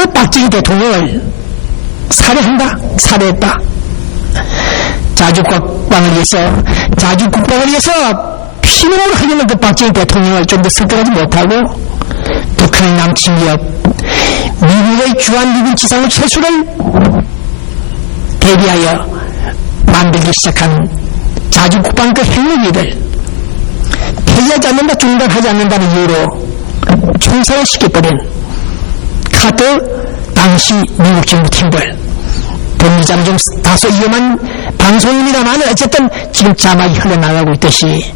그 박정희 대통령을 살해했다. 자주국방을 위해서 피눈물 흘리는 그 박정희 대통령을 좀 더 설득하지 못하고 북한의 남침기업 미국의 주한미군 지상의 철수를 대비하여 만들기 시작한 자주국방 그 핵무기를 폐기하지 않는다, 중단하지 않는다는 이유로 총살을 시켜버린 카터 당시 미국 정부 팀들, 본기자는 좀 다소 위험한 방송입니다만 어쨌든 지금 자막이 흘러나가고 있듯이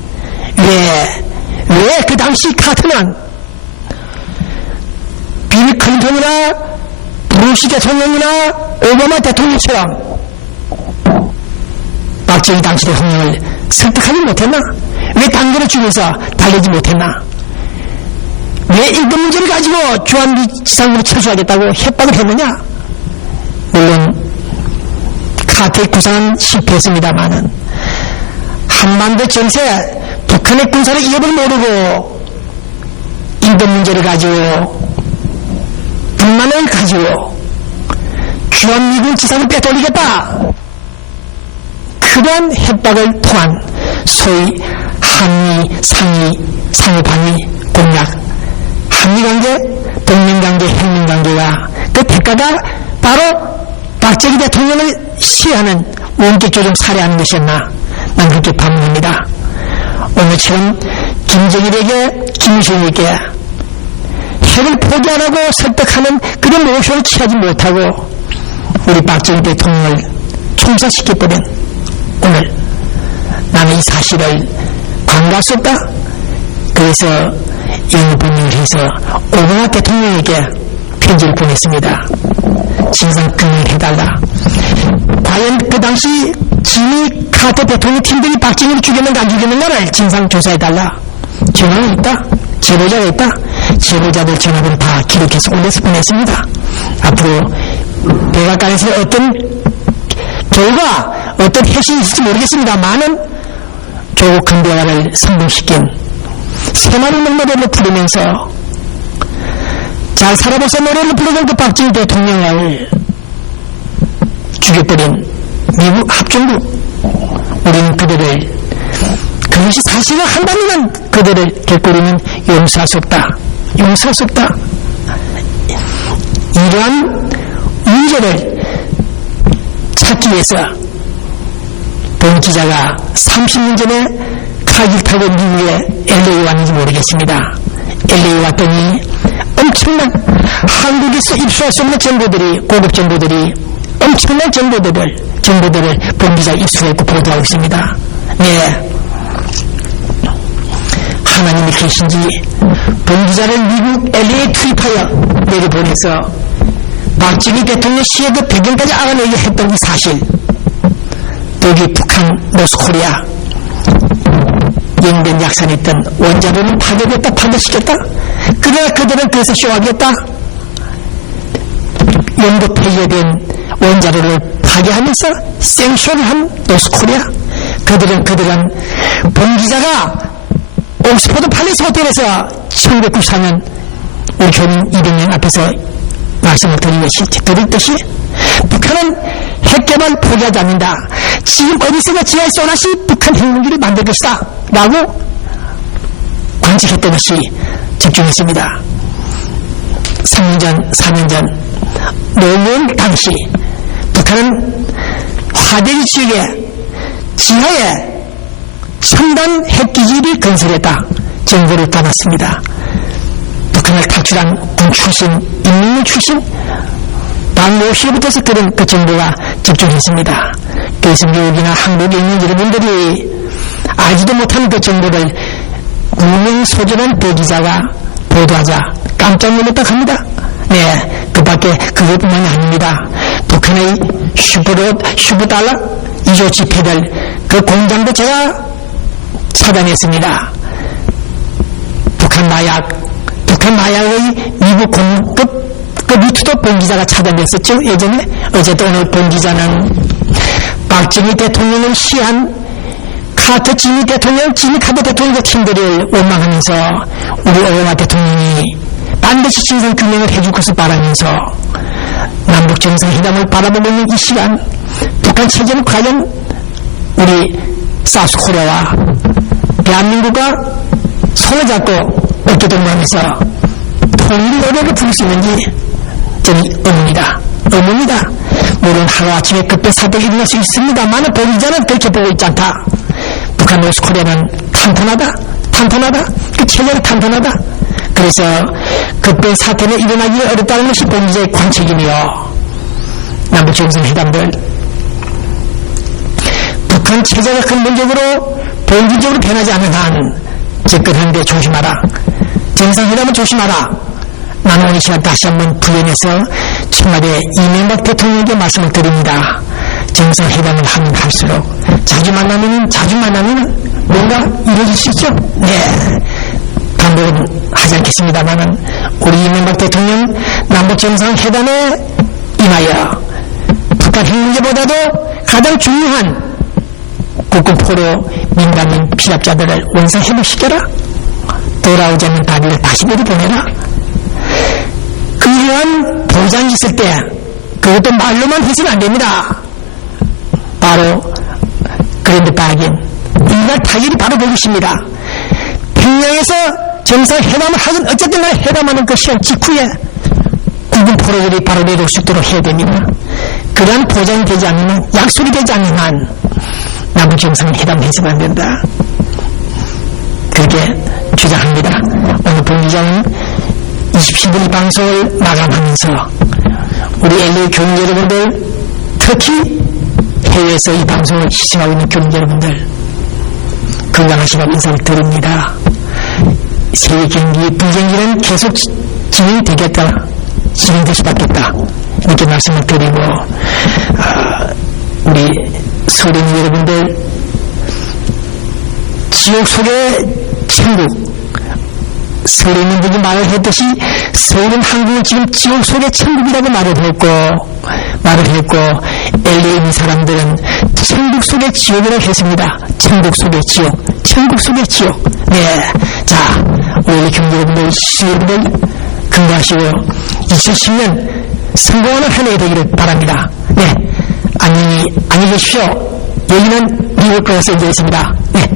왜 그 당시 카터는 빌 클린턴이나 부시 대통령이나 오바마 대통령처럼 박정희 당시 대통령을 설득하지 못했나? 왜 당근을 주면서 달리지 못했나? 왜 인권 문제를 가지고 주한미지상으로 철수하겠다고 협박을 했느냐? 물론 카터의 구상은 실패했습니다마는 한반도 전세 북한의 군사력 위협을 모르고 인권 문제를 가지고 불만을 가지고 주한미군 지상을 빼돌리겠다, 그러한 협박을 통한 소위 한미 상위 방위 공약, 한미관계, 동맹관계, 핵민관계가 그 대가가 바로 박정희 대통령을 시해하는 원격조정 살해하는 것이었나? 난 그렇게 반문합니다. 오늘처럼 김정일에게, 김일성에게 핵을 포기하라고 설득하는 그런 모션을 취하지 못하고 우리 박정희 대통령을 총살시켜버린 오늘, 나는 이 사실을 간과할 수 없다. 그래서 영부인을 해서 오바마 대통령에게 편지를 보냈습니다. 진상규명을 해달라. 과연 그 당시 지미 카터 대통령 팀들이 박정희를 죽였는가 안 죽였는가를 진상조사해달라. 전화가 있다, 제보자가 있다. 제보자들 전화를 다 기록해서 올려서 보냈습니다. 앞으로 백악관에서 어떤 결과, 어떤 핵심이 있을지 모르겠습니다만은 조국 근대화를 성공시킨 새마을 노래를 부르면서 잘 살아보자 노래를 부르던 그 박정희 대통령을 죽여버린 미국 합중국, 우리는 그들을, 그것이 사실을 한다면 그들을 결코 우리는 용서할 수 없다. 이러한 문제를 찾기 위해서 본 기자가 30년 전에 카기를 타고 미국에 LA에 왔는지 모르겠습니다. LA에 왔더니 엄청난, 한국에서 입수할 수 없는 정보들이, 고급 정보들이, 엄청난 정보들을 본 기자가 입수했고 보도하고 있습니다. 네, 하나님이 계신지 본 기자를 미국 LA에 투입하여 내려보내서 박정희 대통령 시의 그 배경까지 알아내게 했던 이 사실, 여기 북한 노스코리아 영변 약산했던 원자로는 파괴됐다, 파괴시켰다. 그러나 그들은 그래서 쇼하겠다. 영도 폐쇄된 원자로를 파괴하면서 생쇼를 한 노스코리아. 그들은 본 기자가 옥스퍼드 팔레스 호텔에서 1994년 우리 교민 200명 앞에서 말씀을 드렸듯이 북한은 핵개발 포기하지 않는다. 지금 어디서나 지하에 쏘나시 북한 핵무기를 만들 것이다 라고 관측했던 것이 집중했습니다. 3년 전, 4년 전 노무현 당시 북한은 화대기 지역에 지하에 첨단 핵기지를 건설했다. 정보를 받았습니다. 북한을 탈출한 군 출신, 인민군 출신 박모씨부터서 그런 그 정보가 집중했습니다. 그래서 미국이나 한국에 있는 여러분들이 알지도 못하는 그 정보를 무명소절한 배기자가 보도하자 깜짝 놀랐다 합니다. 네, 그 밖에 그것뿐만이 아닙니다. 북한의 슈퍼달러 2조 지폐들 그 공장도 제가 차단했습니다. 북한 마약의 미국 공급 그 루트도 본 기자가 차단됐었죠, 예전에. 어쨌든 오늘 본 기자는 박정희 대통령을 시한 지미 카터 대통령의 팀들을 원망하면서 우리 오바마 대통령이 반드시 진상규명을 해줄 것을 바라면서 남북정상회담을 바라보고 있는 이 시간, 북한 체제는 과연 우리 사우스코리아와 대한민국과 손을 잡고 어깨동무하면서 통일 노력을 부를 수 있는지 저는 의문이다. 물론 하루아침에 급변 사태가 일어날 수 있습니다만 보리자는 그렇게 보고 있지 않다. 북한 노스코리아는 탄탄하다. 그 체제는 탄탄하다. 그래서 급변 사태는 일어나기 어렵다는 것이 본질의 관측이며 남북정상회담들 북한 체제가 근본적으로 본질적으로 변하지 않는 한 접근하는데 조심하라. 정상회담은 조심하라. 나는 오늘 시간 다시 한번 부연해서 청와대 이명박 대통령에게 말씀을 드립니다. 정상회담을 하면 할수록 자주 만나면 뭔가 이루어질 수 있죠? 네. 반복은 하지 않겠습니다만은 우리 이명박 대통령 남북정상회담에 임하여 북한 핵 문제보다도 가장 중요한 국군포로 민간인 피랍자들을 원상회복시켜라. 돌아오지 않는 다리를 다시 내려보내라. 그러한 보장이 있을 때 그것도 말로만 해서는 안 됩니다. 바로 그랜드 바긴 이날 타결이 바로 그것입니다. 평양에서 정상회담을 하든 어쨌든 간에 회담하는 그 시간 직후에 국군 포로들이 바로 내려올 수 있도록 해야 됩니다. 그러한 보장이 되지 않으면, 약속이 되지 않는 한 남북정상회담 해서는 안 된다. 그렇게 주장합니다. 오늘 본 기자는 27분 방송을 마감하면서 우리 LA 교민 여러분들, 특히 해외에서 이 방송을 시청하고 있는 교민 여러분들 건강하시라고 인사를 드립니다. 세계 경기, 불경기는 계속 진행되겠다. 진행될 수밖에 없다. 이렇게 말씀을 드리고 우리 서울인 여러분들, 지옥 속의 천국, 서울에 있는 분이 말을 했듯이 서울은 한국은 지금 지옥 속의 천국이라고 말을 했고 LA에 있는 사람들은 천국 속의 지옥이라고 했습니다. 천국 속의 지옥. 네. 자, 우리 경제 여러분들, 시청자분들 건강하시고 2010년 성공하는 한 해가 되기를 바랍니다. 네. 안녕히 계십시오. 여기는 미국 로스앤젤레스입니다. 네.